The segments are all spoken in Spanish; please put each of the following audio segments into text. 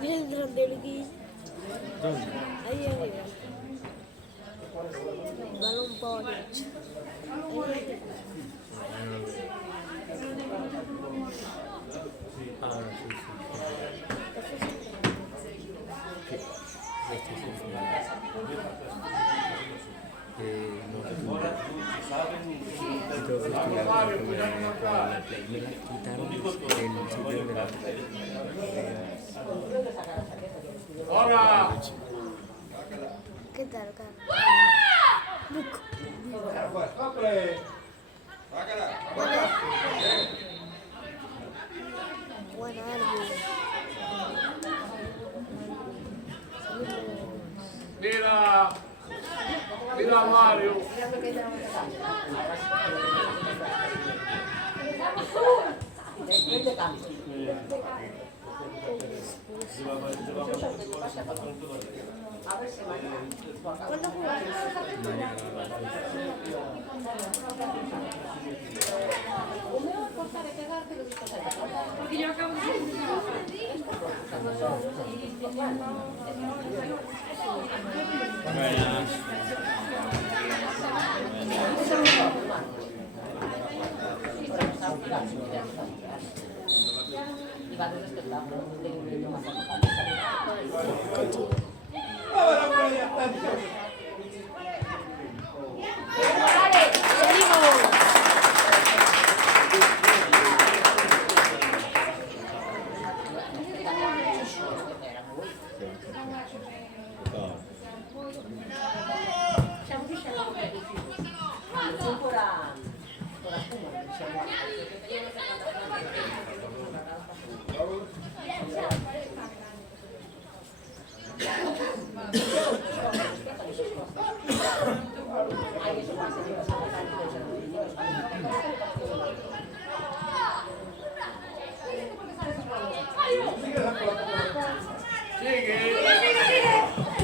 Mira el grande aquí. Ahí arriba. Balón para derecha. Ah, sí, sí. ¿Qué tal, cara? Buena árbol. Mira, mira Mario. ¿Cuándo jugaste? Porque yo acabo de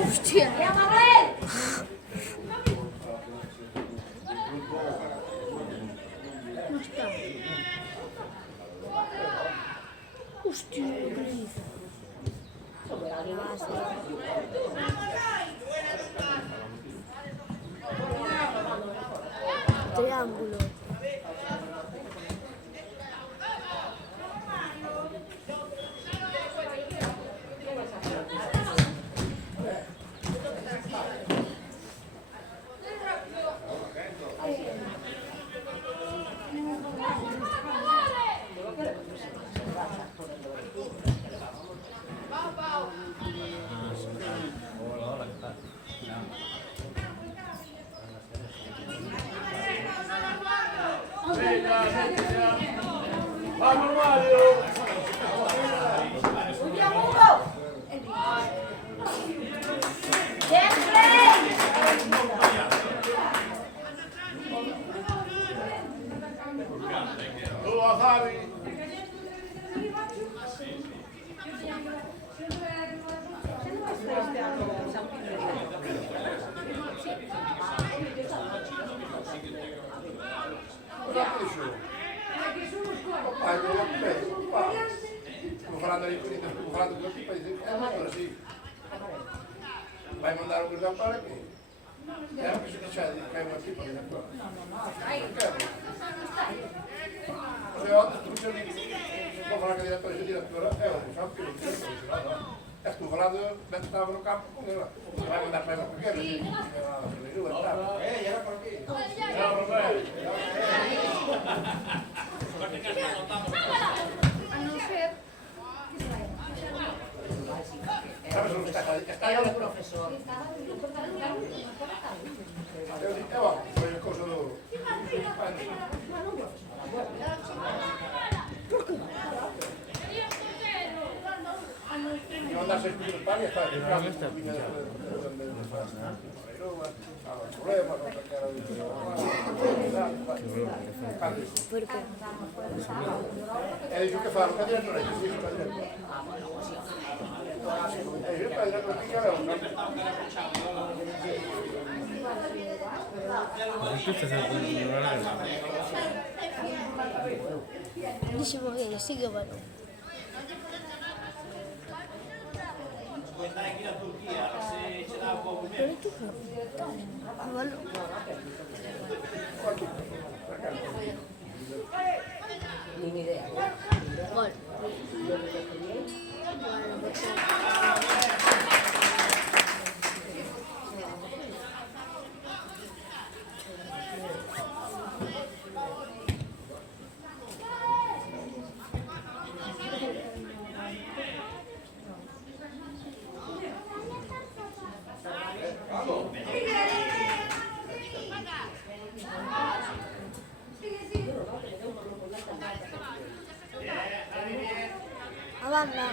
Hostia. No está. Hostia, ¿qué le hizo? Triángulo. Vamos Mario. Tú a Javi. Vai mandare un grido para che? È anche successo che è una tipo di qua. Se oggi tu c'è lì, può fare che direttore è un campo di no? E tu parlando mettavo in campo con lei. Vai mandare per perché? Sì. Era per che? Ciao Roberto. A no ser sabes dónde está? Era un profesor. Foi a cousa do... E andaste a escolher os pais e está... Não está. Problemas, não sei ¿Por qué? É difícil que falo, cadê a direita? É difícil para a direita. É difícil para a direita, não fica não. Dice Moreno, sigue bueno. Pero tú no. Bueno. Ni idea. Gol. A banda.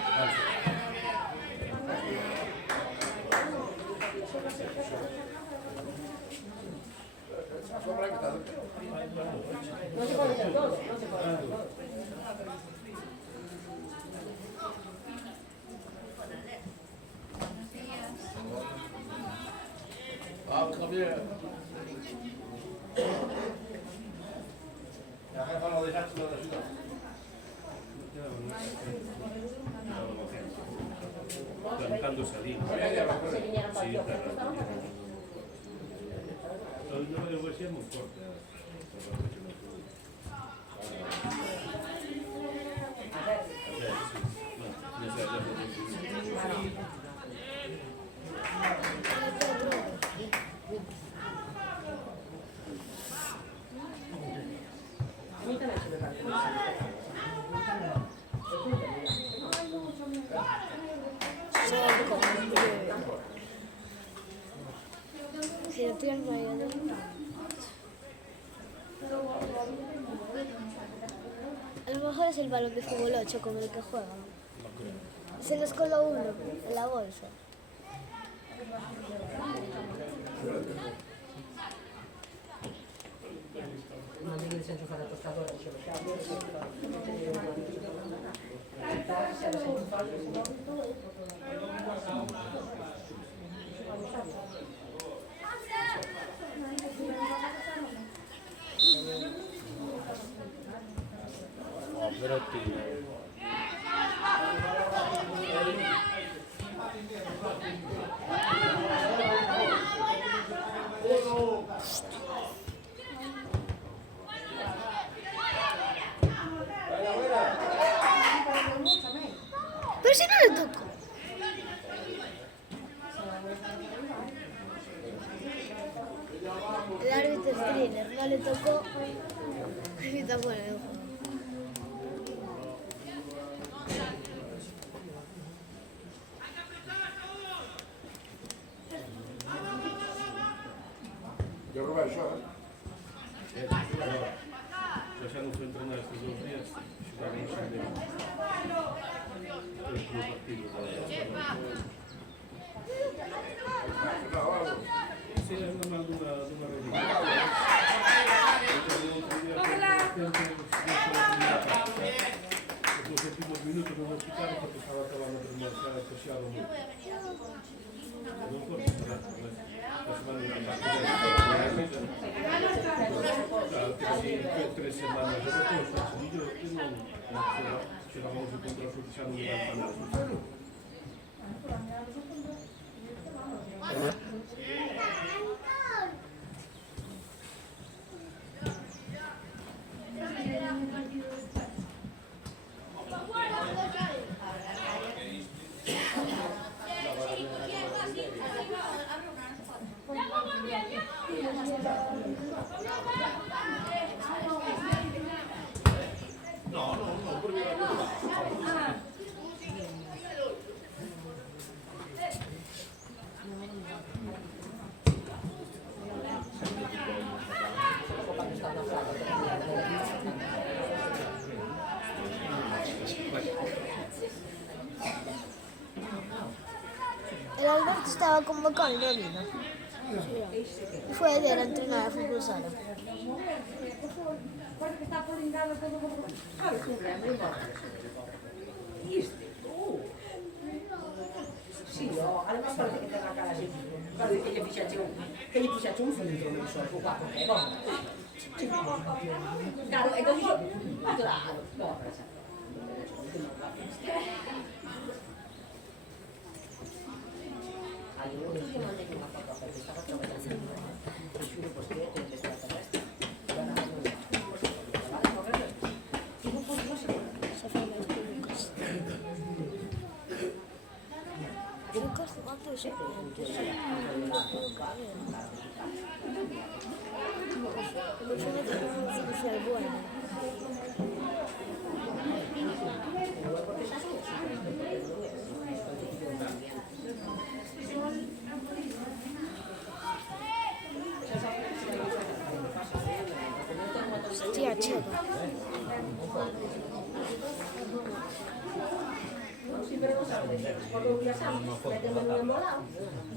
No se puede hacer todo, no se puede hacer todo. Javier. Ja, hij van al die gasten naar de Sudan. Cantando salir. Se vinieron para Sí, aquí. claro. El nombre de poesía es muy corto. A mí también se me parece. Si no tienes mayor. A lo mejor es el balón de fútbol 8 con el que juegan. Se les coló uno en la bolsa. Non devi senza fare la tostadora, dicevo, Pero si no le tocó. El árbitro es thriller, no le tocó. Y tocó el ojo. Eu Roberto chora. Eu já não fui treinar estes 2 dias, jogaram no chão dele. Sim, é normal de uma Los últimos minutos no nos quitaron porque estaba acabando de marchar asociado mucho. No corto, ¿verdad? La semana de la 3 semanas de reposo, y yo llegamos a encontrar su pisano de la final. estaba convocado y no vino. Y fue ayer a entrenar a fútbol sala. Sì, no, además parece que tenga cara así. Parece que le pisache un filtro, me hizo algo guapo, que no. Claro, entonces yo, claro, no, Lucas jugando ese bueno. Hostia, chico. Sí, pero no sabes, porque un día sabes, méteme en un embolado.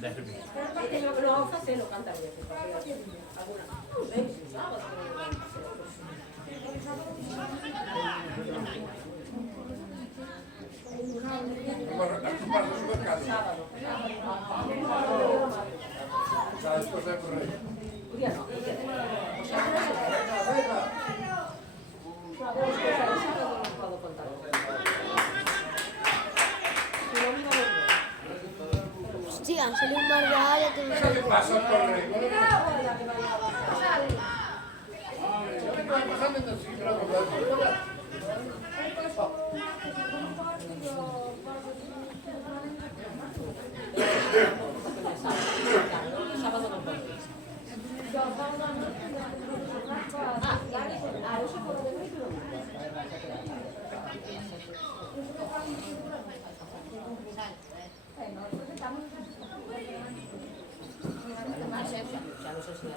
Pero que lo vamos a hacer, lo canta bien. Alguna. Vas al supermercado. Después de correr. Un día no, un día no. O sea, no puedo contar. Hostia, salió un mar de agua que no sé. ¿Qué pasa al correr? ¿Qué va pasando en el siglo? Sábado no puedo. Ya no sé si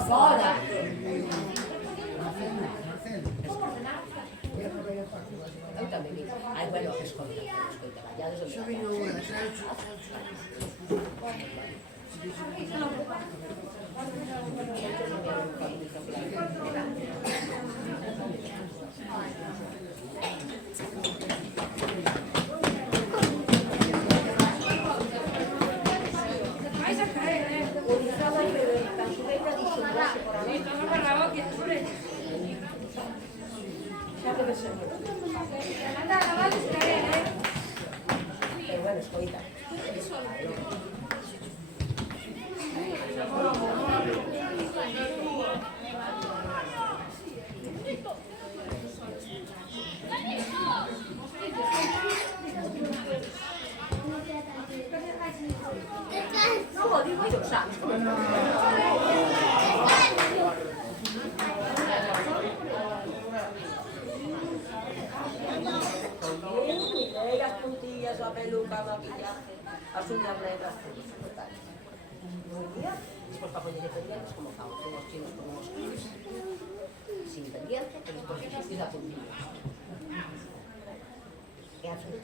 fora! Eu tamén digo. Ai, bueno, escoita, callados. Yo vino una, bueno, escoita. No, digo yo, ¿sabes? Las puntillas, la peluca, maquillaje, las uñas negras, todo. Muy bien. Después para poner pendientes, como son los chinos con unos clips, sin pendiente, que después se subió la puntilla. ¿Qué haces?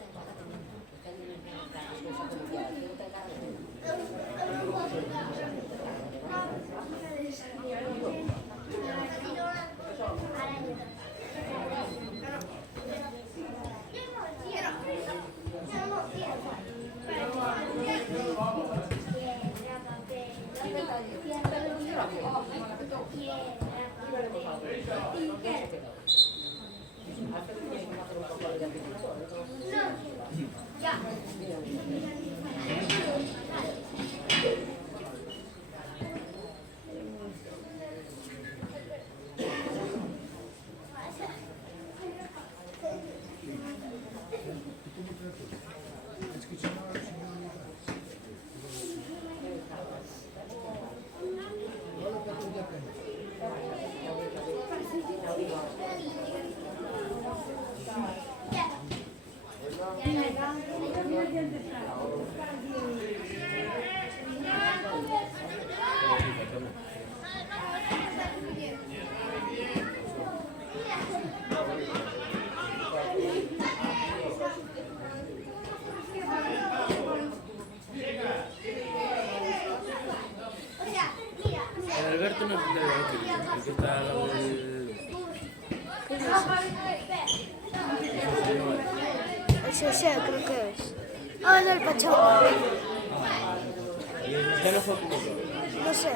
Alberto no es el que está al lado El CC creo que es. Ah, no, el Pachanga. ¿Y el mexicano fue como? No sé.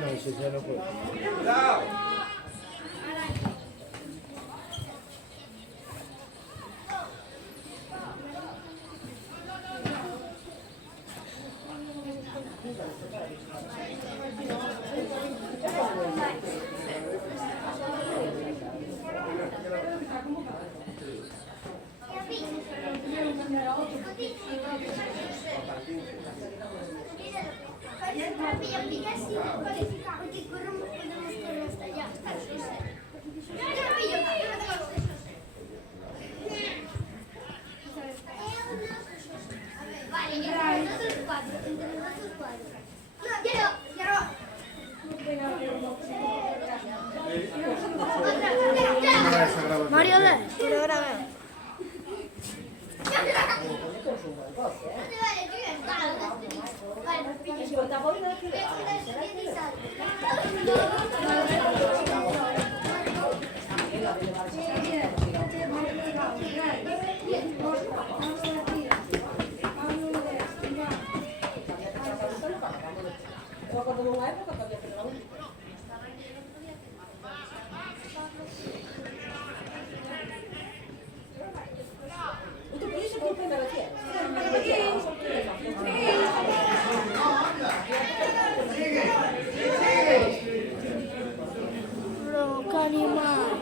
No, ese ya no fue. Mario, pero ahora veo. Loca animal.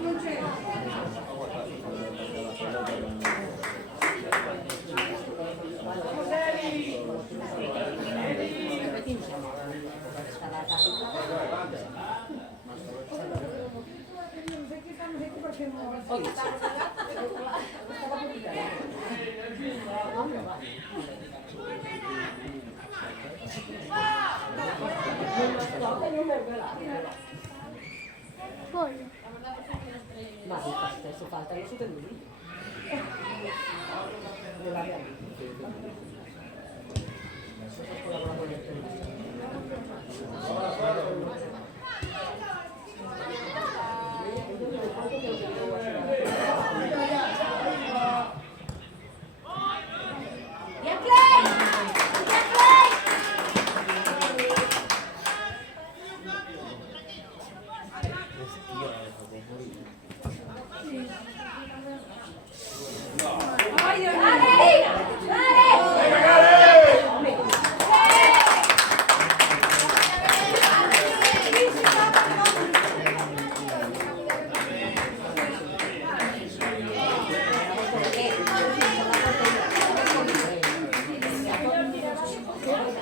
Oye, Poi. ma adesso faltano su per lui.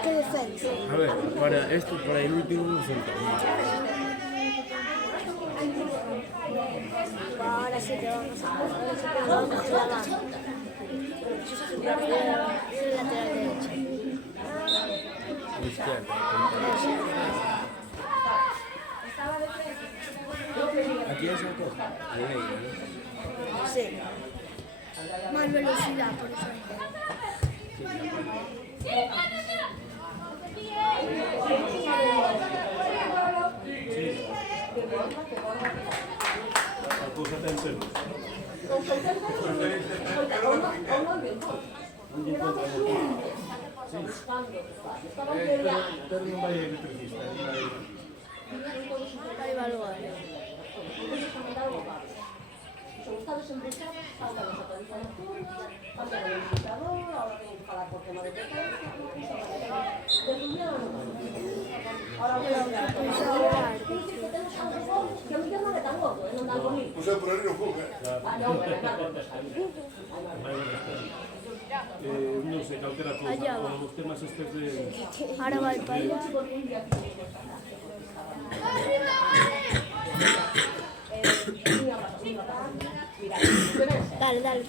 ¿Qué defensa? A ver, para esto, para el último centavo. Ahora sí que vamos a la banda. El lateral derecho. Izquierda. Aquí es el cojo. Ahí, ¿no? Sí. Más velocidad, por ejemplo. Acusate en serio. Pero non vai electricista, Ahí va el lugar. Son estados embriagados, falta los autorizar el turno, falta el visitador, ahora tienen que pagar por tema de potencia, de reunión ahora voy a hablar con que a mí ya no me tan gordo, non dan conmigo. Pues por ahí no fue, Ah, no, pero claro. non sei, calquera cousa, os temas estes de... Ahora va el país. Dale, dale.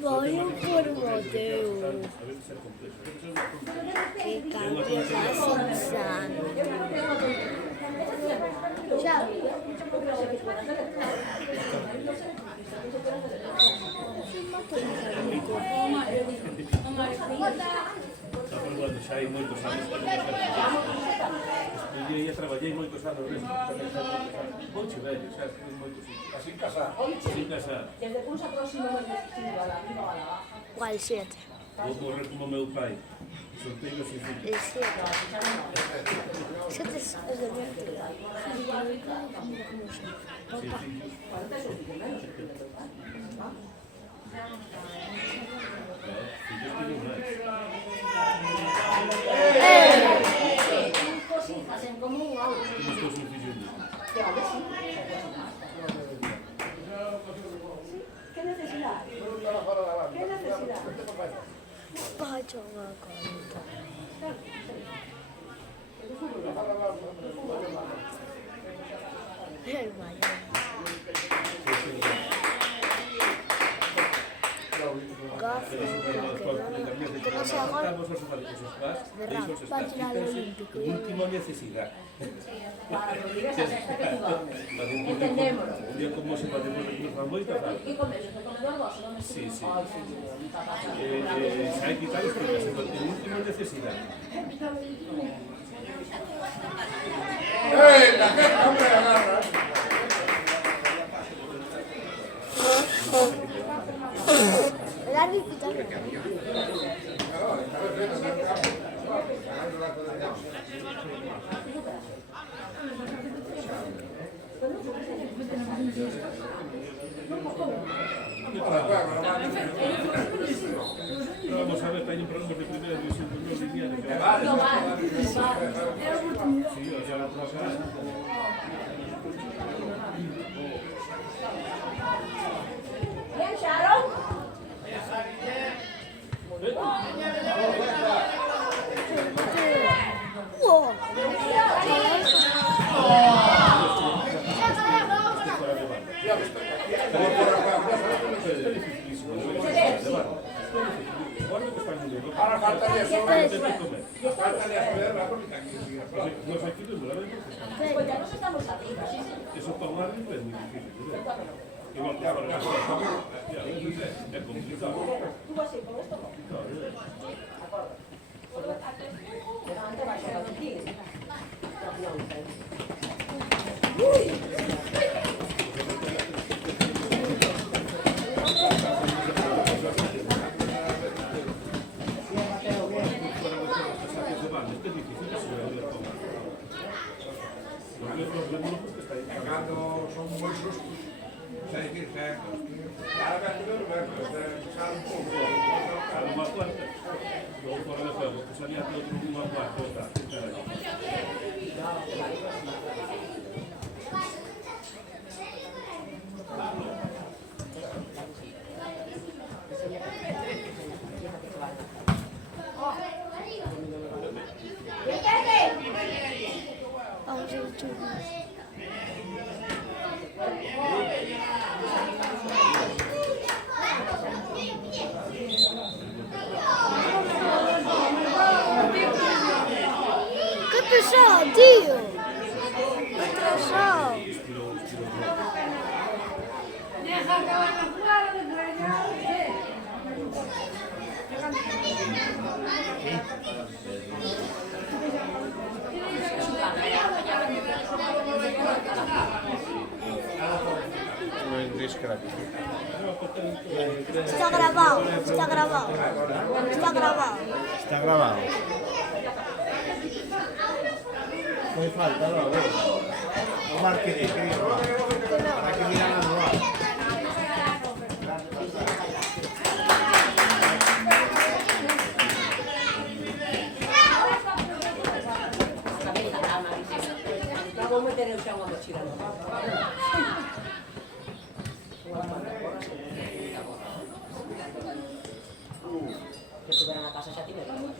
Voy por Mateo. Que cambie la Susana. Chao. Cando xa hai moitos anos que estudei e traballei moitos anos nesto, moito velho, xa estuve moitos anos. así casar. Sin casar, Desde el curso próximo me decido a la arriba o a la baja. ¿Cuál 7? vou morrer como meu pai, solteiro sin filho. El 7. 7 es del miércoles. Sin fillos. Fillos teño máis. Cinco hijas en común, algo. Temos todos un fillo único. Que a ver si. ¿Qué necesidad? ¿Qué necesidad? Pacho, va a contar. El mayor. Gafe, que no sea gol. Última necesidad. Para que digas a esta que tú duermes. Entendémoslo. Un día como se podemos reclutar moita tal. ¿Y comes? ¿El comedor vos? ¿Dónde Sí, sí. Ay, sí, mi papá. Se hai que quitar os porque en última necesidad. La gente, hombre, agarra. El árbitro también. Para Pero vamos a ver, teñen problemas de primeira división de non lineales. No vale. Sí, o sea, la próxima. Bien, Sharon. ¡Wow! Ahora faltaría eso. Faltaría estudiar porque aquí sigue la plaza. No sé qué es Pues ya nos estamos arriba, sí, sí. eso para un árbitro es muy difícil. Igual que para es complicado. Tú vas a ir con esto, ¿no? Levante, vaya a decir. Cando son moi sustos, sei dicir que ahora me acuerdo de pasar un pouco. A unha cuarta, logo fora de juego, que salía todo unha cuarta, outra. Vamos a ver churros. ¡Qué pesado, tío! ¡Qué pesado! Deja acabar la jugada de Está grabado, está grabado. Está grabado. Está grabado. Fai falta, no, o marketing, que digo, para que miran a no. Vou meter eu xa unha mochila nova. Que tuveran a casa xa tiveran.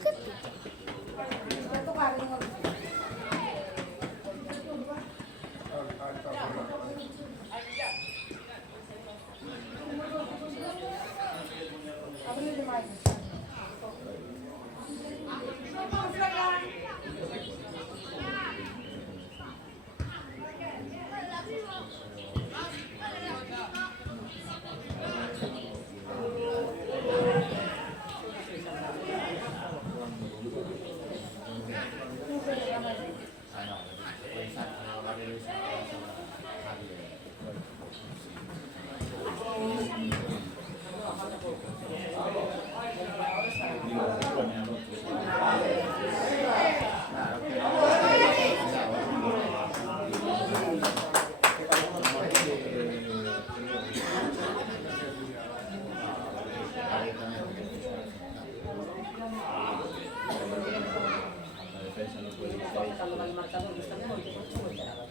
Cando vai marcador, pues tamén moi enterado.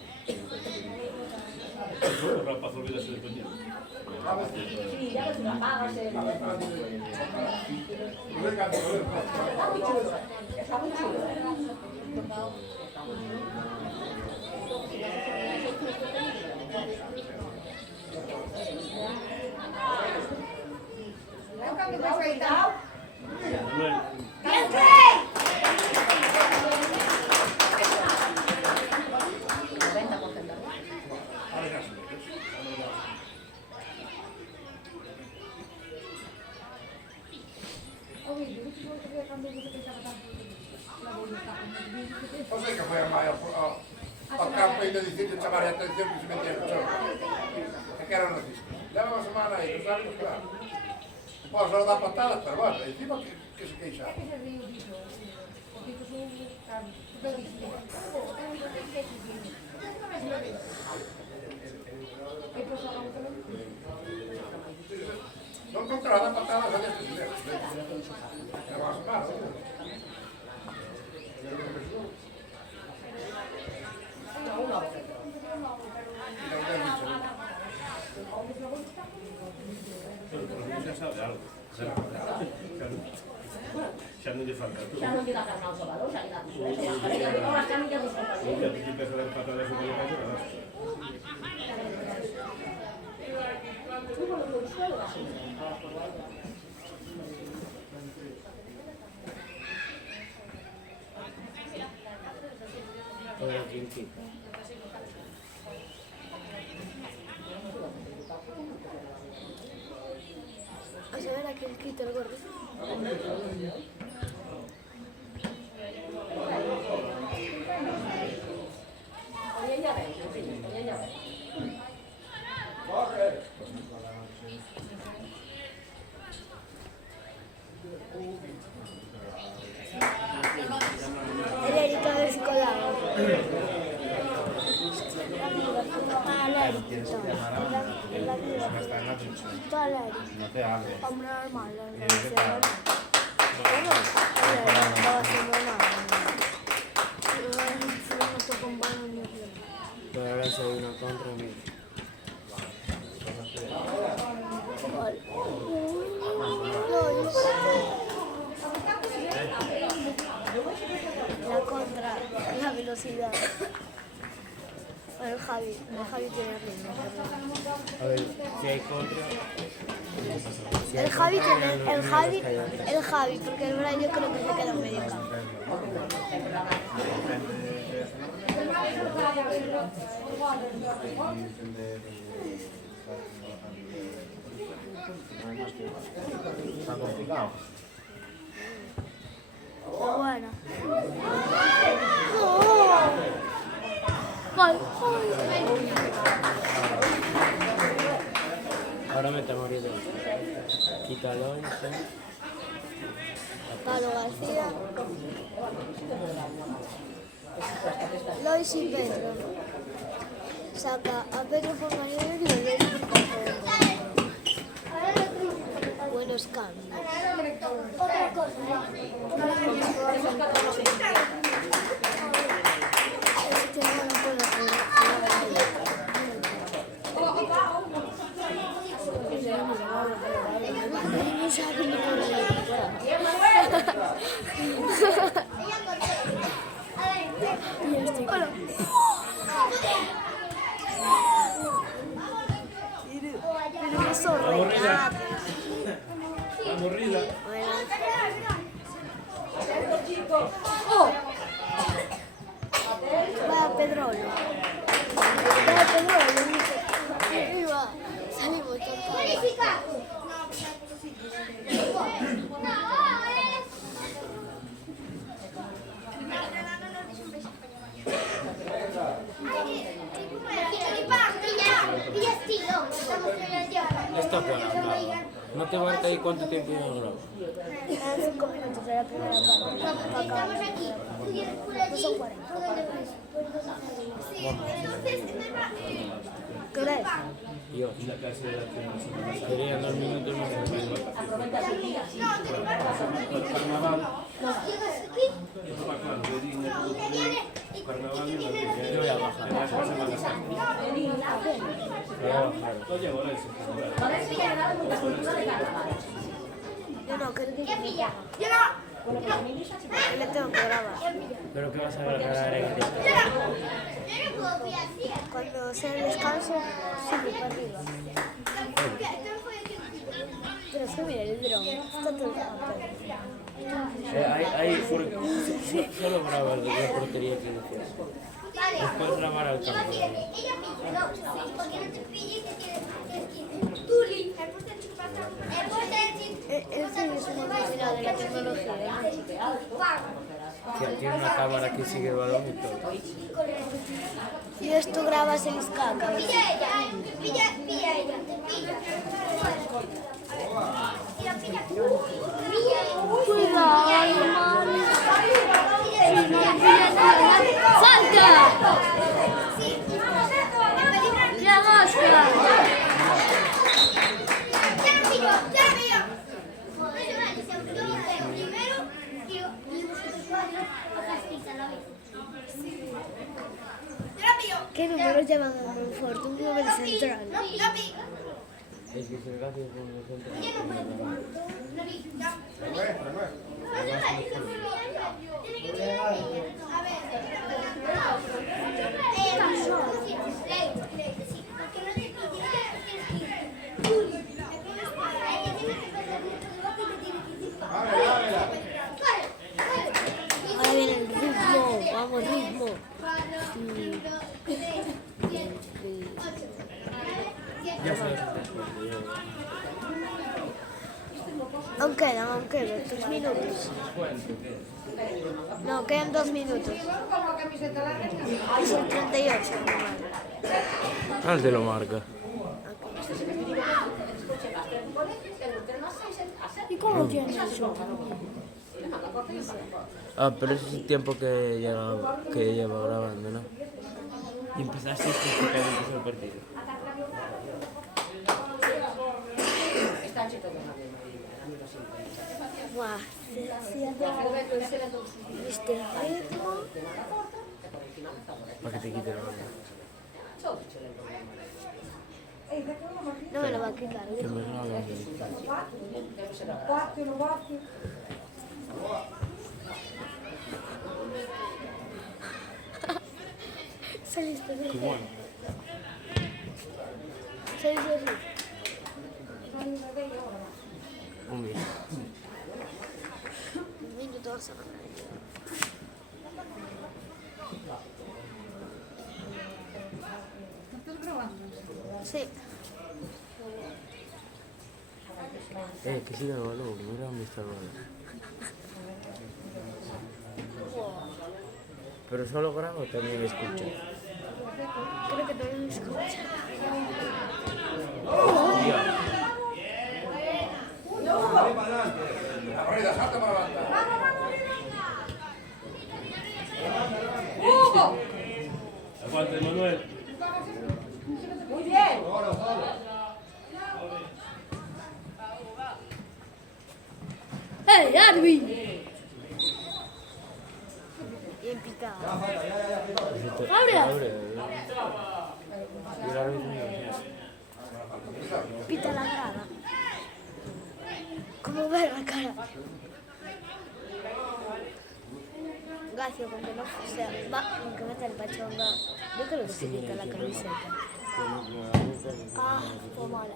O rapaz olvídase de Toñero. Sí, ya ves, apágase. Está muy chulo. Está muy chulo. O sea que foi a maior ao campo e ainda dicir que chamar a atención que se metía no chão. É que era racista. Leva unha semana aí, non sabes claro. Pois só dá patadas, pero bueno, encima que se queixaba. Non contra la patada de este. Me vas a parar. Ya sabe algo. Xa non lle falta todo. Xa non lle dá para un xogador, xa lle dá para as camillas dos compañeros. Ya te empezó a dar patadas sobre la calle, ¿verdad? Todo quincito. A saber a qué escrito el gordo. Oye, ya ves, oye, ya ves. El Erika descolado. Ah, el Erika. Tienes que llamar a no está en la atención. Toda la Erika. No te hable. Hombre normal, la Tienes que universidad. parar. Bueno, ella no estaba haciendo nada. No tocó un balón ni nada. Pero ahora se ve una contra mí. La contra, la velocidad. El Javi tiene ritmo. A ver, si hay contra. El Javi, porque el Brian yo creo que se queda en medio campo. Está complicado. Pero bueno. Gol. Ahora metemos el quítalo y Pablo García. Lois y Pedro. Saca a Pedro Fontanero y lo deja por favor. Buenos cambios. Otra cosa. Este no lo puedo jugar. No sabe ni correr. Y estoy con... Pero qué zorra. Aburrida. Bueno. ¡Oh! Vaya Pedrolo. Vaya Pedrolo. Iba. Salimos todos. está claro. No te marca ahí cuánto tiempo lleva grabado. Eran 5 minutos de la primera parte. No son 40. ¿Qué hora es? Y 8. Quería 2 minutos más. Yo voy a bajar. Yo no, que le tengo que grabar. Pero que vas a grabar en directo. Cuando sea el descanso, sube para arriba. Pero es que mira el dron, está todo el campo. Ahí solo graba la portería que decías. Después grabar al campo. El cine es una máquina de la tecnología. Que tiene una cámara que sigue el balón y todo. Y esto grabas el escape. Cuidado, hermano. ¡Salta! ¡Ya basta! mejor llevan a Monfort un móvil central. Es que si el gas es un centro. Ahora viene el ritmo, vamos, ritmo. Ya sabes. Aún quedan 3 minutos. No, quedan 2 minutos. Es el 38. Antes te lo marca. ¿Y cómo tienes eso? Ah, pero ese es el tiempo que lleva grabando, ¿no? Y empezaste cuando empezó el partido. Buah, este ritmo. Para que te quite la banda. No me lo va a quitar. Que me grabas. Saliste de Igual. Saliste así. Un minuto. Un minuto vas a ganar. ¿Estás grabando? Sí. Que siga el balón, mira dónde está el balón. Pero solo graba o también escucha. Creo que también me escucha. La corrida, salta para la banda. Aguanta, Manuel. Muy bien. ¡Hey, Arby! Bien picado. ¡Abre! Pita la grada. ¿Cómo ver la cara? Gacio, con que no sea, va, aunque meta el pachonga. Yo creo que se quita la camiseta. Ah, fue mala.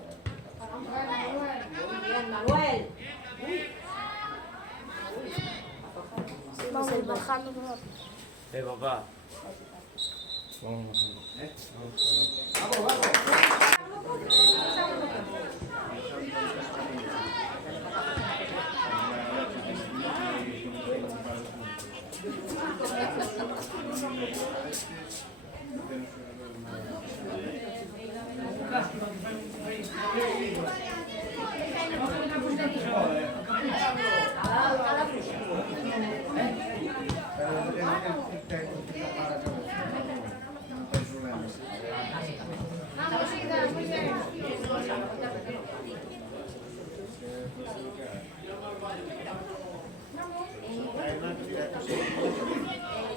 Muy bien, Manuel. Vamos bajando mejor. Papá. Vamos a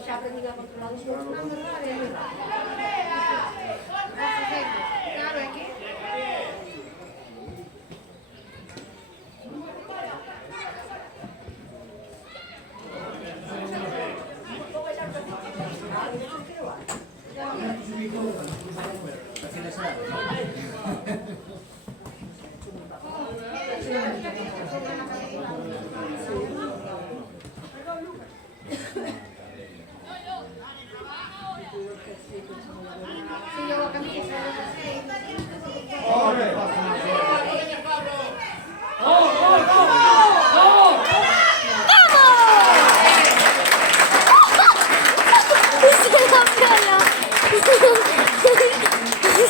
Se ha aprendido a controlar un poco. Claro, aquí. Si llevo camisa. ¡Se la pela!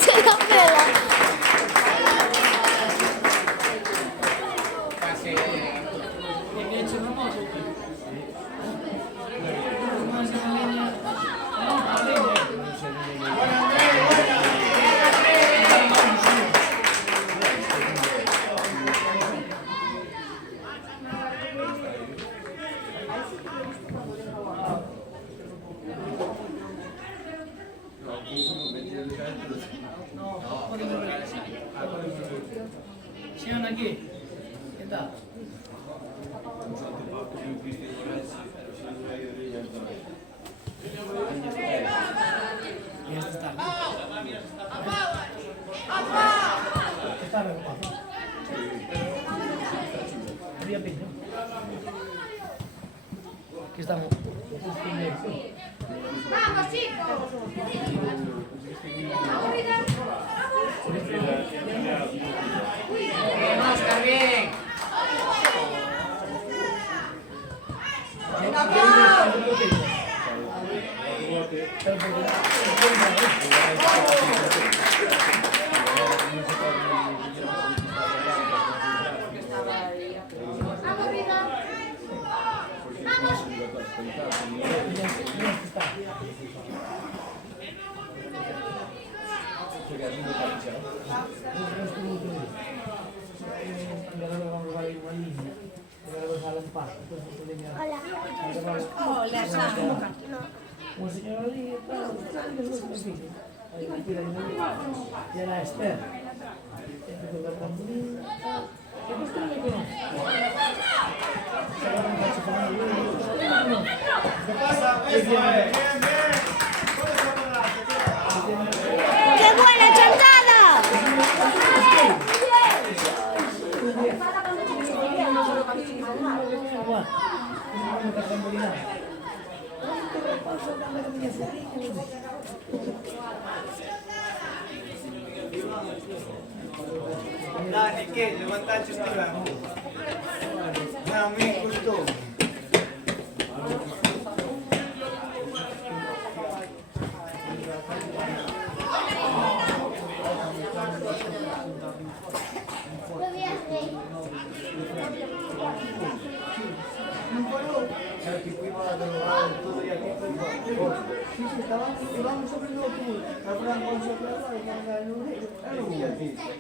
¡Se la pela! Siamo aquí. ¿Qué tal? Y este está aquí. Está reocupado. Había pedido. Aquí estamos. ¡Vamos, chicos! Bien, Oscar, bien. ¡Vamos, Rita! ¡Vamos! Hola, Un señor allí, y era Esther. Empezó la trampolín. ¿Qué cuestión le conoce? ¿Qué pasa? Bien, bien. ¡Qué buena chantada! Dani, che? Levantaci scriviamo. No, mi costò. Sí, estábamos sobre el autobús, hablan con soplador y carga el lunes.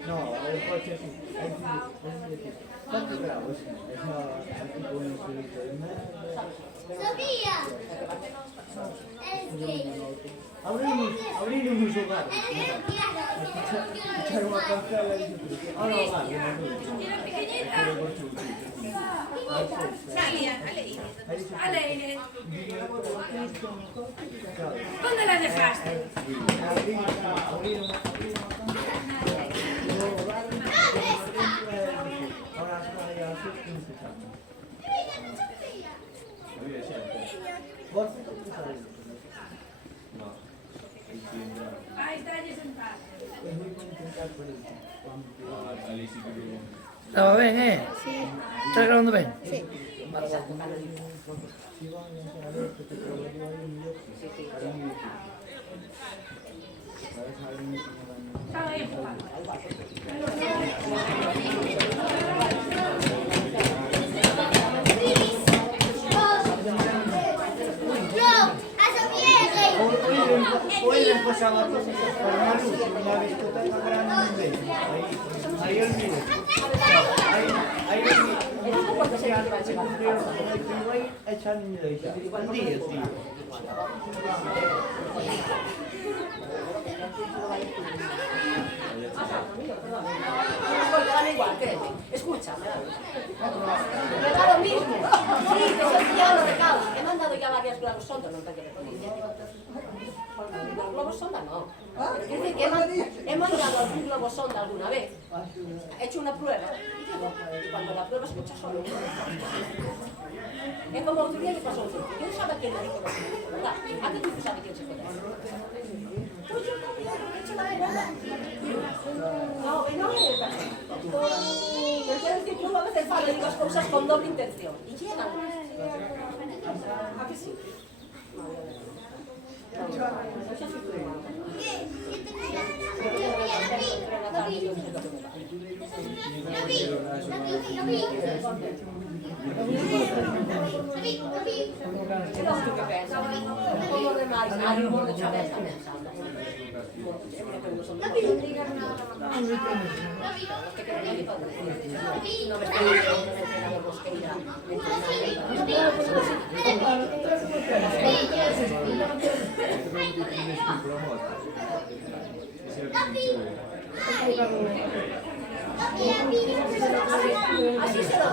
No, el coche sí. ¿Cuántos grados? Eso aquí con el culito de merda. ¡Sofía! ¡Es gay! Abrimos un hogar. Echar una cancela y ahora va. ¡Tiene pequeñita! ¡Ale! ¿Dónde la dejaste? Ahí está allí sentada. Estaba bien, ¿eh? Sí. ¿Estás grabando bien? Sí. Estaba ahí jugando. Hoy le pasaba cosas por una luz, una discoteca grande. Ahí el mío. Ahí el mío. Ahí echar niño de ella. Un día, tío. Da igual, créeme. Escucha, me da lo mismo. Sí, que soy ya los recados. He mandado ya varias globos sonda, no tanque de policía. Los globos sonda no. Pero quiere decir que he mandado algún globo sonda alguna vez. He hecho una prueba. Y cuando la prueba escucha solo. Es como otro día que pasó un sitio. Yo no sabía quién me dijo lo que me dijo, ¿verdad? ¿A qué tú sabes quién se fue? Pues yo también he hecho la prueba. No, que no es verdad. Quiero decir que uno a veces fala y digo las cosas con doble intención. Y llegan. ¿A que sí? Así se lo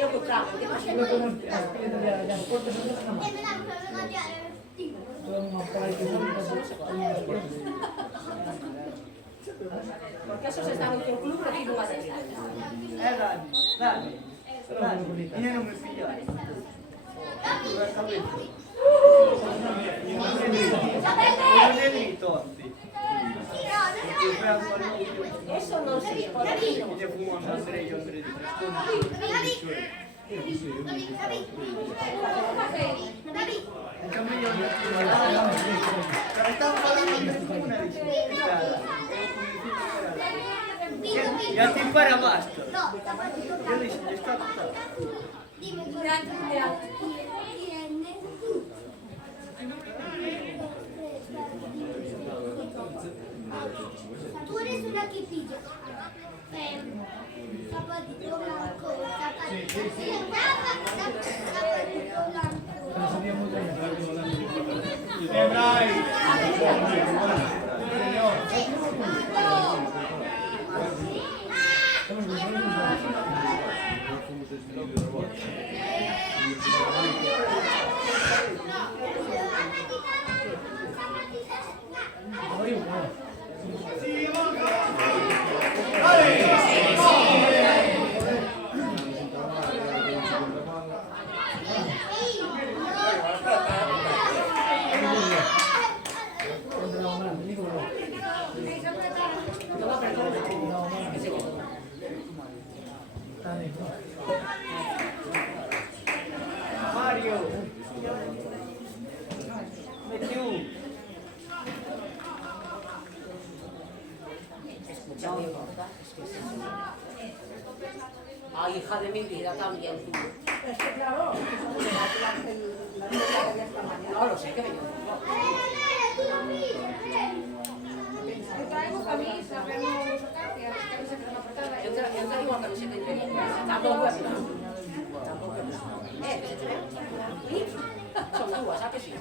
io purtroppo, che faccio? Porque eso se está en el club, pero aquí no va a ser. Dai, io non mi figliare. Non è lì totti. Eso no se puede. Io fumo Andrea di Stavo parlando di una ya ti impara basta. Io lì è stato. Tu eres una quitilla. Zapatito blanco, zapatito Mario. Metti Escucha mi gorda, es que es eso. Ay, hija de mi vida también tú. Es que claro, No lo sé, que me yo. traemos camisa, traemos sustancias, camisa que no apretada. Yo traigo una camiseta interior. Tampoco es nada. Tampoco es nada. Son uvas, ¿a que sí?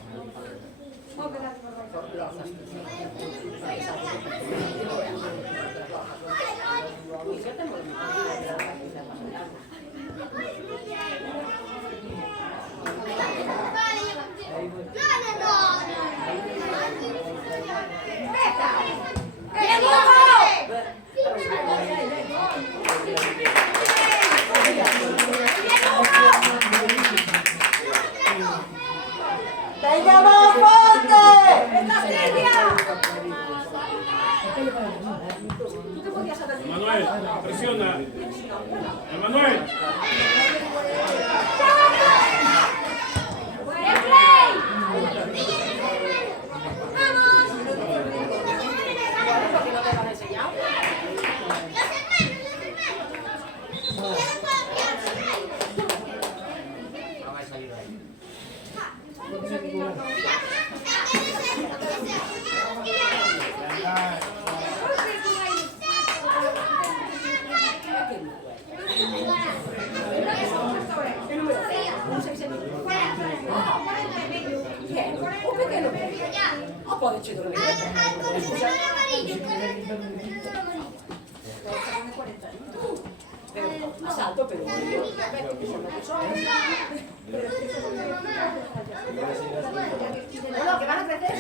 ¡Venga más fuerte! ¡Esta Silvia! Emanuel, presiona. Emanuel. ¿Por qué no te lo han enseñado? Un pequeño. O può decidere. Scusa. Ma salto per un io. No, che vanno a prendere.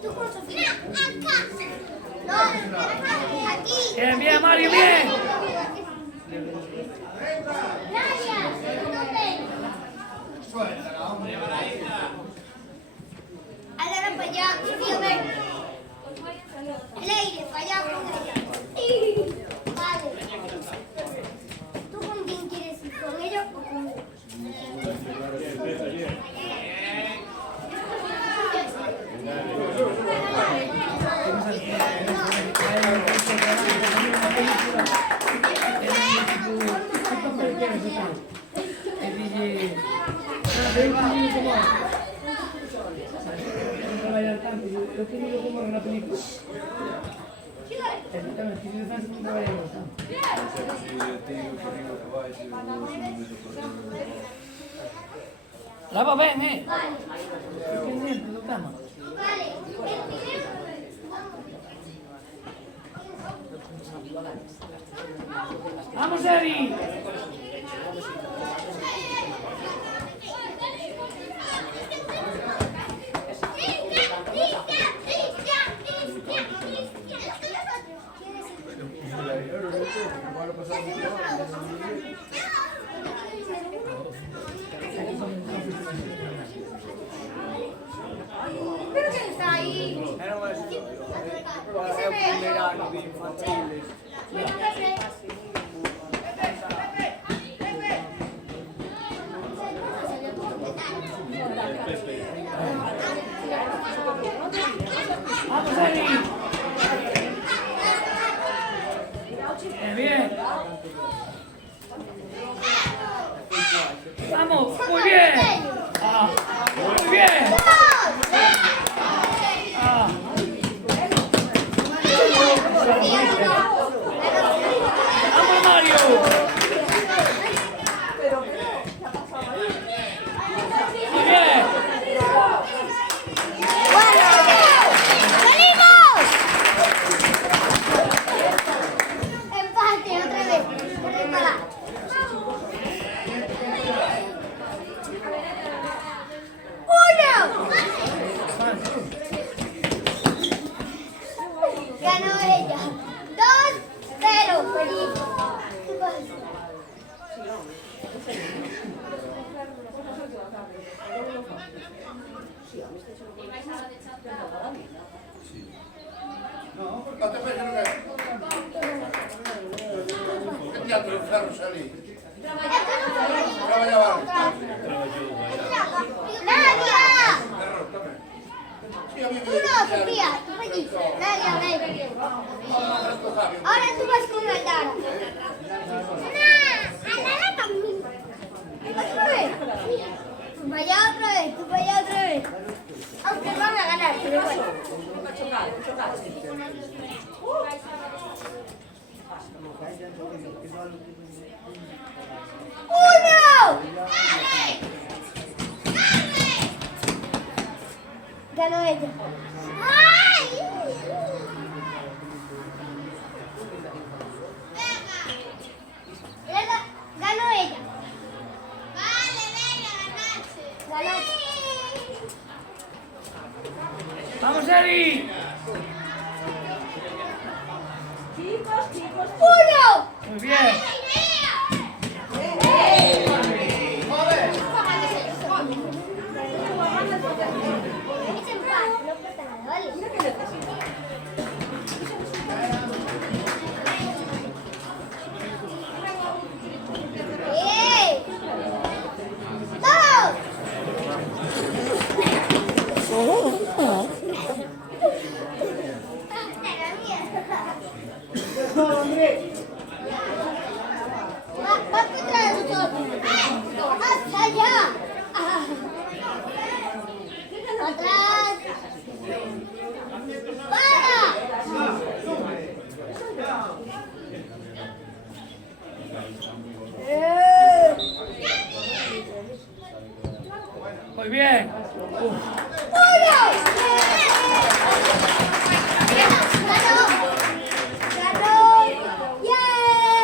Tú con Sofía. Acá. No, aquí. Bien, bien, Mario, bien. Ahora para allá, Sofía, ven. Leire, para allá con ella. Vale. ¿Tú con quién quieres ir? ¿Con ella o conmigo? Yo quiero ir como en una película. Exactamente, si no estás nunca vaya a gustar. Lava ven, ¿Quién entra? ¿Lo cama? ¡Vamos, Eri! ¿Pero quién está ahí? ¡Vamos, Eri! Bien. Vamos, muy bien. Muy bien. Vamos, Mario. Muy bien. Empate otra vez. Ganó ella. 2-0. Feliz. Ma te fai che non è? Che diavolo il ferro c'è lì? Treballava avanti. Nadia! Ferro, también. Sì, amico. Tú no, Sofía. Tú allí. Nadia, ven. Ahora tú vas con Aldara. Aldara también. ¿Otra vez? Tú para allá otra vez. Tú para allá otra vez. Aunque van a ganar, pero bueno. ¡Uno! Ganó ella. ¡Ay! Ganó ella. Vale, venga, ganaste. Ganaste. ¡Vamos, Eri! ¡Uno! Muy bien. Es empate, no pasa nada, ¿vale? ¡Eh! ¡Todos! Va contra nosotros. ¡Hasta allá! ¡Atrás! ¡Para! Muy bien. ¡Uno! ¡Ganó! ¡Ganó! ¡Yeah!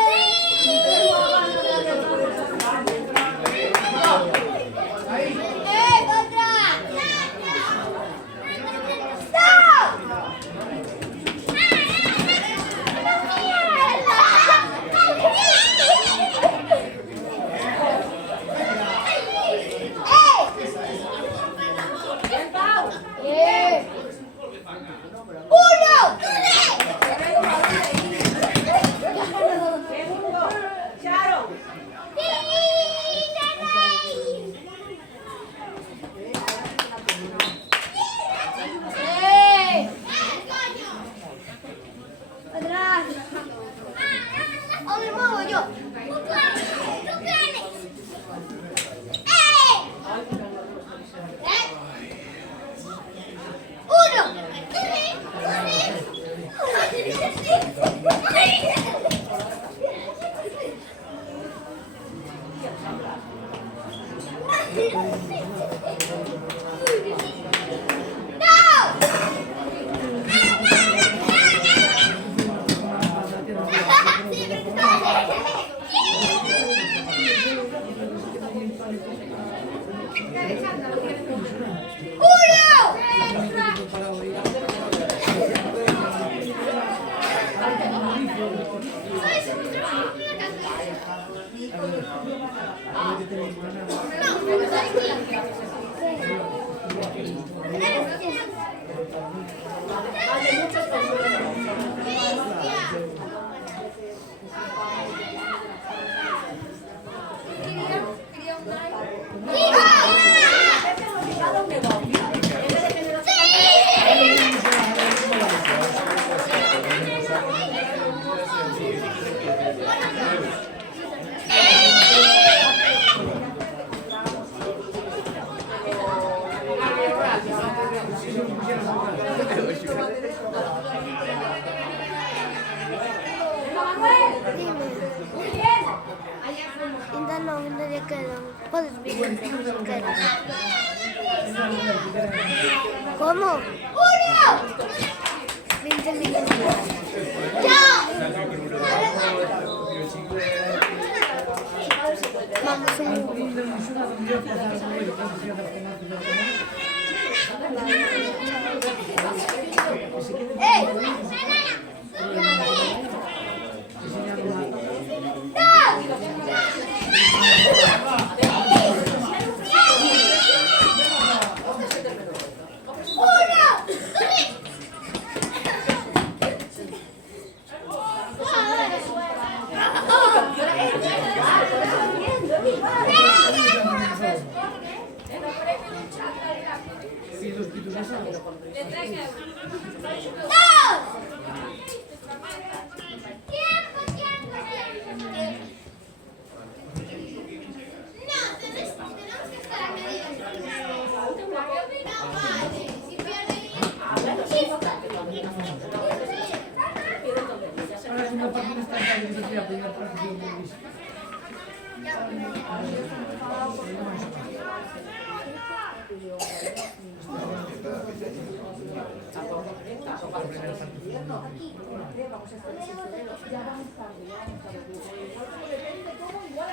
Intanong ya quedan. Puedes vivir si quieres. ¿Cómo? 20 minutos. Vamos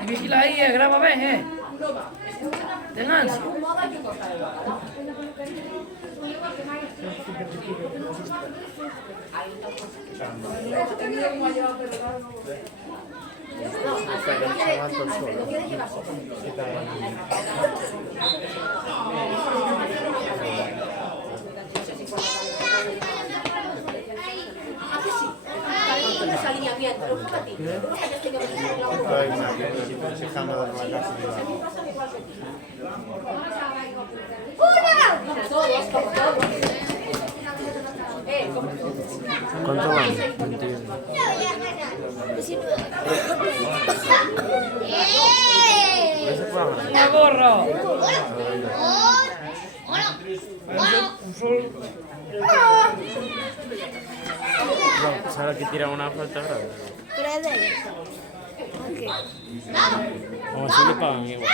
Y vigila ahí, graba bien, Ten ansia. ¿Cuánto van? 21. ¡Una gorra! ¿Sabes que tira una falta grave? Crede. Ok. Aún así le pagan igual.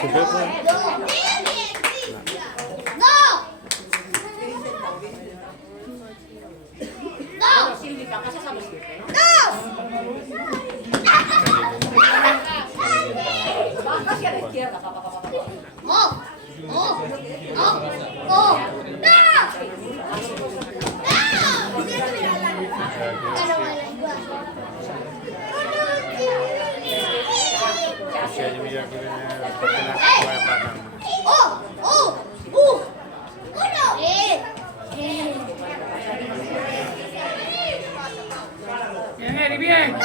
¿Se puede pagar? Hacia la izquierda, papá. Bien, Eri, bien.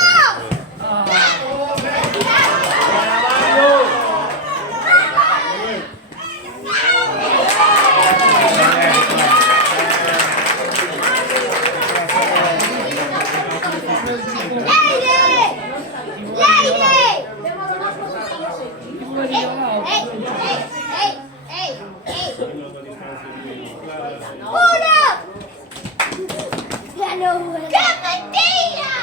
no! ¡Qué mentira!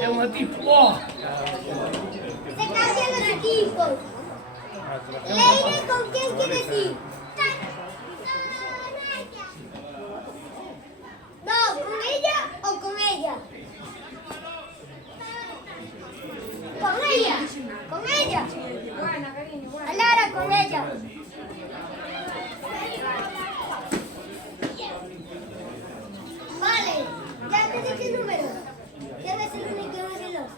È una tipo. Oh! Se cambian los equipos. Leire, ¿con quién quieres ir? No, ¿con ella o con ella? Con ella. Con ella. Buena, cariño, buena. A Lara, con ella. Vale, ya te dije el número. Ya ves el único reloj.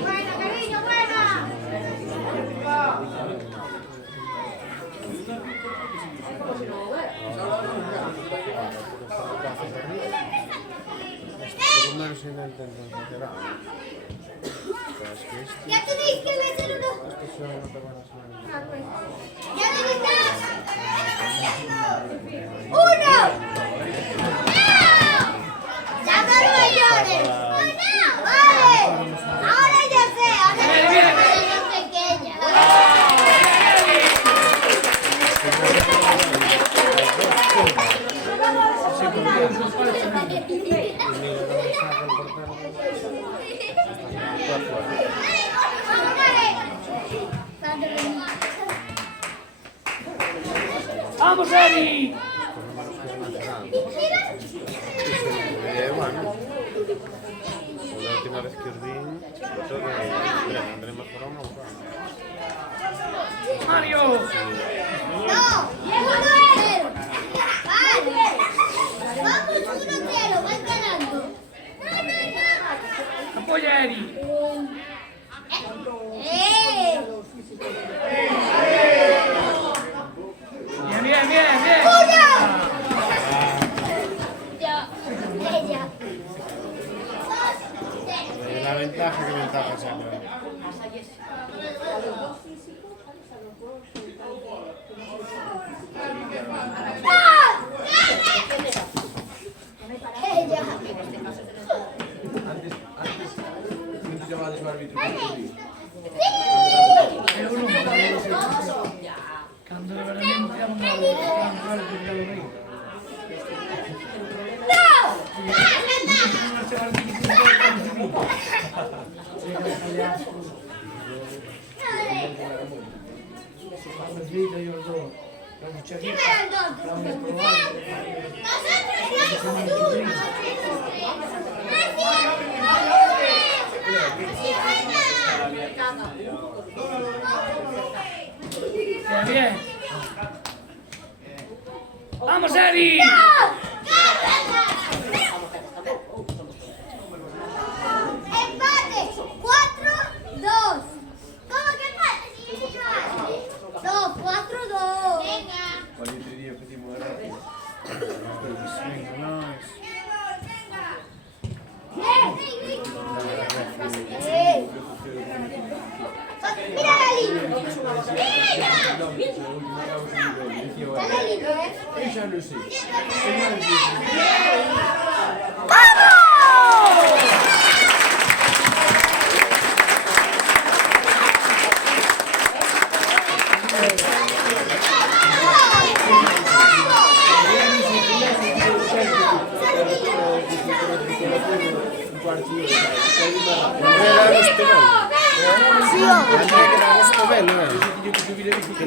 Buena, cariño, buena. Por lo menos intento encontrar. Ya te dije que ves el uno. Ya te dije. ¡Uno! ¡Ya no llores! ¡Vale! Ahora ya sé, ahora ya sé la pequeña. ¡Vamos, Eri! Bueno, la última vez que os vi, sobre todo André mejoró un montón. Mario! No, 1-0. Vale. Vamos 1-0, vas ganando. Apoya, Eri! Bien, bien, bien, bien. Ella. La ventaja que ventaja siempre. Ella. Quando veramente amore, Bien, bien. ¡Vamos, Eri! Empate, 4-2. ¿Cómo que empate? No, 4-2. Venga. Mira la línea. Está la línea,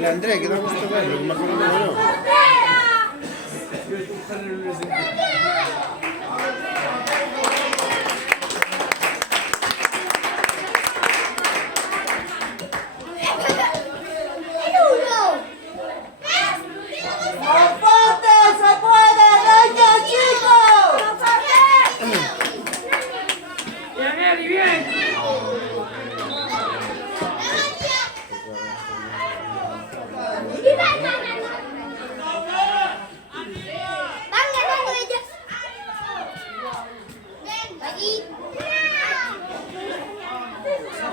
Andrea che da questo bello, ma quello no. Bien, Eri, bien.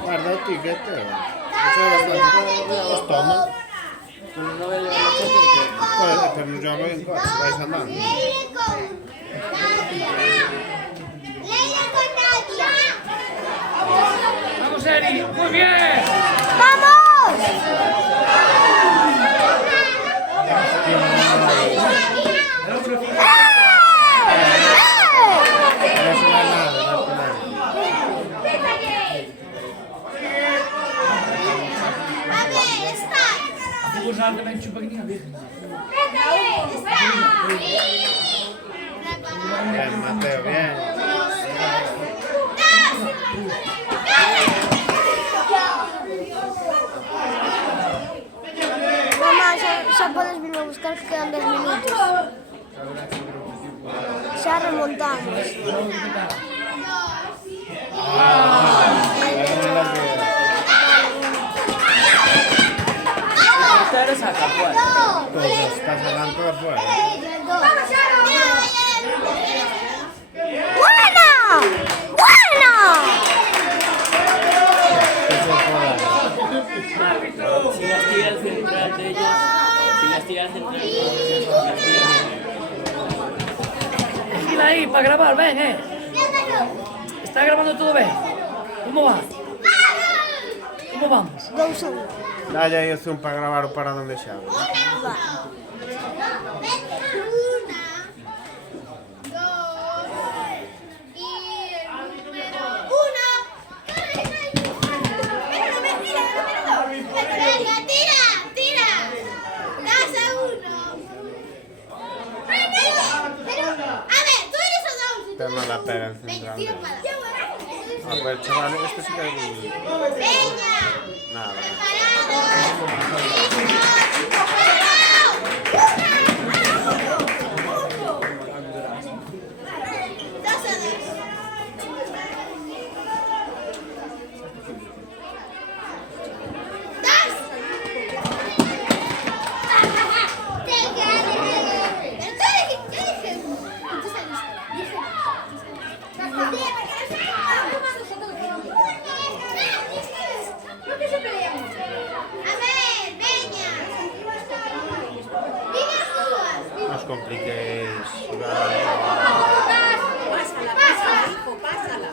Guarda il ticket, lo stomaco. Poi per un gioco in corso, vai andando. ¡Muy bien! ¡Vamos! Usar também chupa que nem Bien, Mateo, bien. Mamá, xa podes vir a buscar que quedan 10 minutos. Xa remontamos. Ustedes sacan fuera. Todos, estás sacando todos fuera. ¡Buena! ¡Buena! Si las tira al central de ellos, si las tira al central de ellos, Vigila ahí para grabar, ven, Está grabando todo bien. ¿Cómo va? ¿Cómo vamos? 2-1. Dale aí o zoom para gravar o para donde xa. Pero no la pega el central. A ver, chaval, esto sí que es muy... Nada. No os compliquéis. Pásala, hijo, pásala.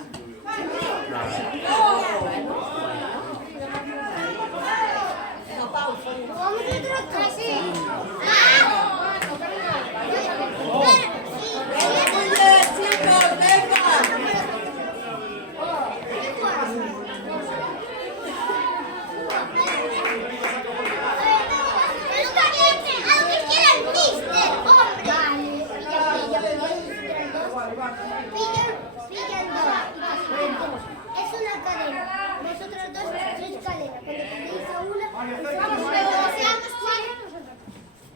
Es una cadena. Vosotros dos sois cadena. Cuando tenéis a una,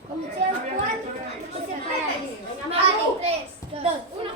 cuando seamos cuatro, os separáis. Vale, 3, 2, 1.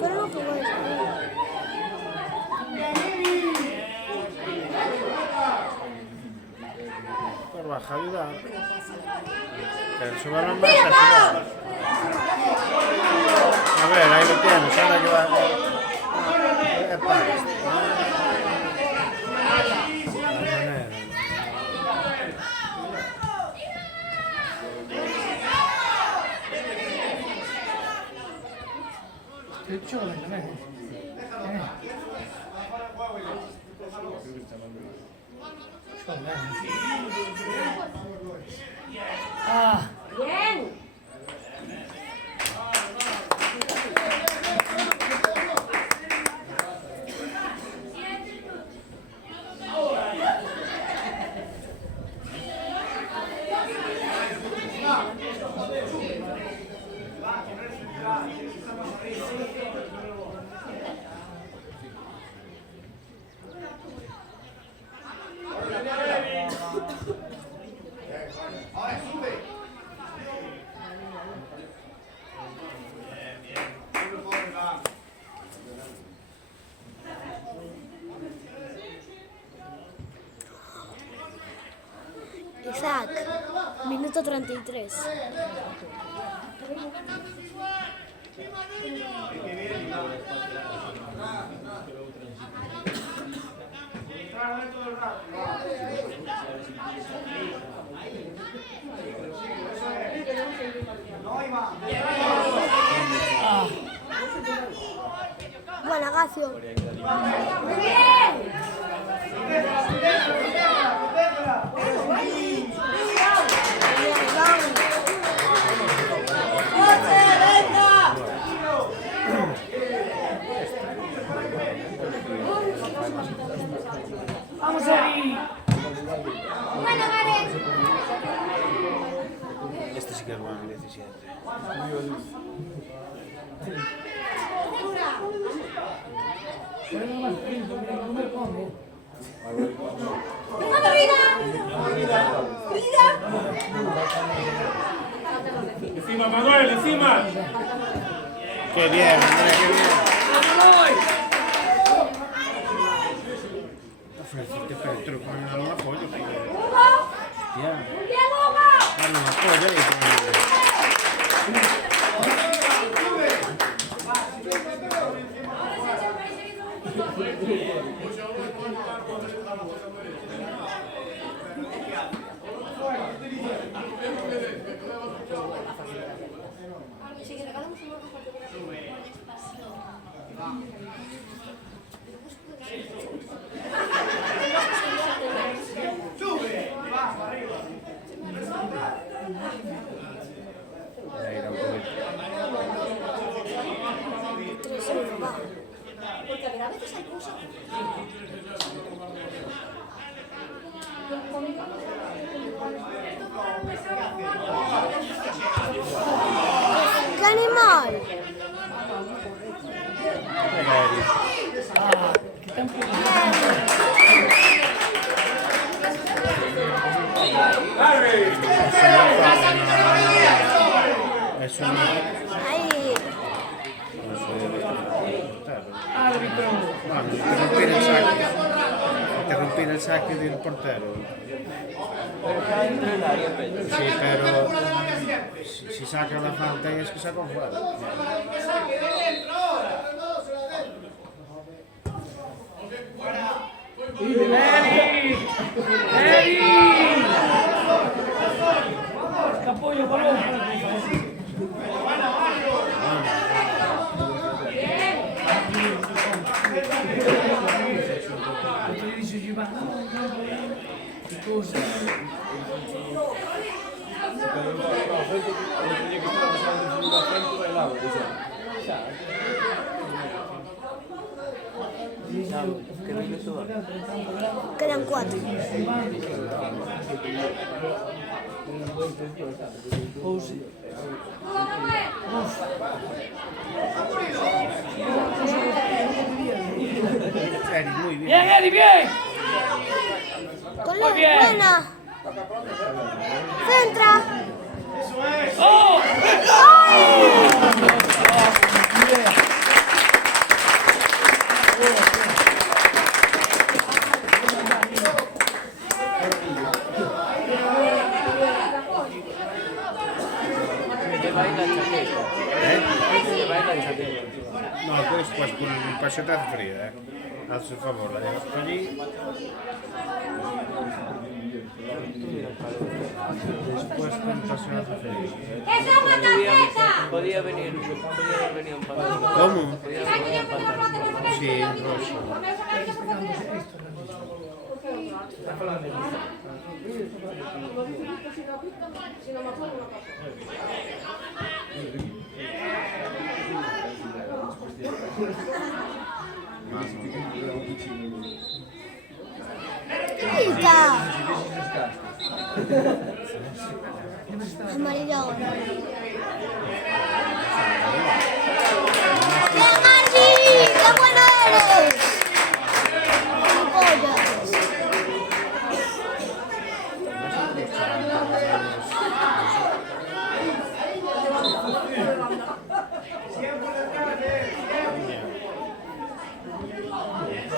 Pero no jugáis. Por baja ayuda. Que suba la masa, suba. A ver, ahí lo tienes, ahora que va. Ah, Bien. Ahora sube. Isaac, minuto 33. Buena, Gacio. Vamos ahí. Este sí que es bueno, 17. Encima, Manuel, encima. ¡Qué bien, Andrea, qué bien! Pero el truco me ha dado un apoyo. Hostia. Dale un apoyo Porque a ver, a veces hay cosas. ¡Qué animal! Es un... Ahí. Bueno, interrumpir el saque. Interrumpir el saque del portero. Sí, pero si saca la falta es que sacó fuera. Capollo, balón. Quedan 4. Muy bien. Bien, Eri, bien. Con la Muy bien. buena. Centra. ¡Oh! No, después con un paseo te hace frío, haz su favor, la llevas por allí. Después con un paseo hace frío. Podía venir un pantalón. ¿Cómo? Podía venir un pantalón. Sí, en rosa. Quita. Amarillo ahora. ¡Bien, Andy! ¡Qué bueno eres! ¡Pollas!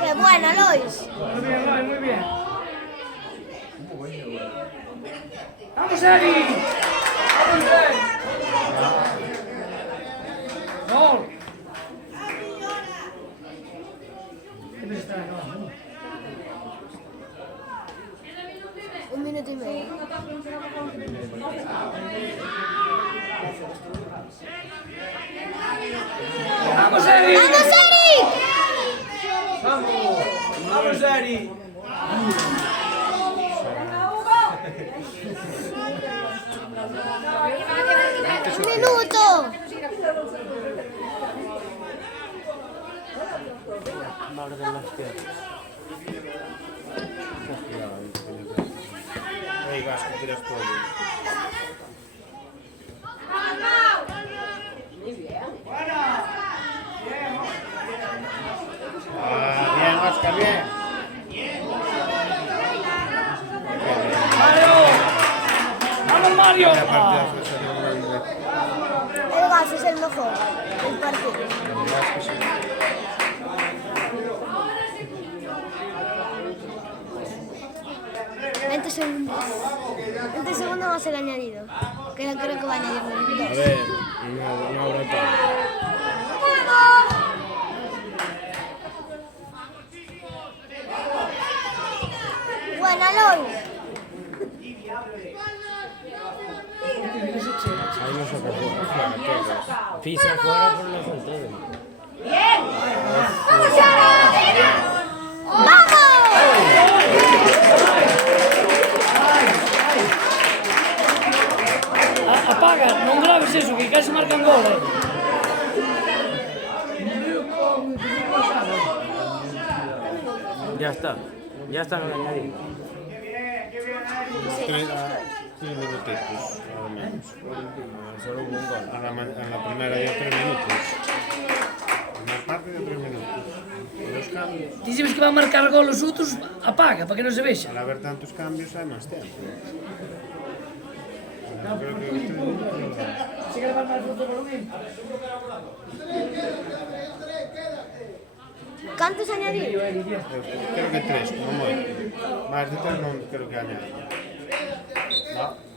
¡Qué bueno, Lois! Muy bien, muy bien. ¡Un minuto! Madre de las tierras. Ahí vas, que tiras todo. Ah, bien, Oscar, bien. ¡Vamos, Mario! La partida fue salió muy bien. El gas es el mejor del partido. La verdad es que sí. Veinte segundos. 20 segundos más el añadido. Que no creo que va a añadir A dos. ver, una hora y tal. Buena, Lol. Ahí no saca fuera, todos. Pisa fuera por la faltada. Apaga, non graves eso, que casi marcan gol, Ya está en el añadido. Tres minutitos, nada menos. Solo hubo un gol. En la primera dio 3 minutos. En la parte dio 3 minutos. Los cambios. Dicimos que va a marcar gol os outros, apaga, para que non se vexa. Al haber tantos cambios hay más tiempo. Creo que 3 minutos. ¿Cuántos añadidos? Creo que 3, como moito. Más de 3 non creo que añada. No.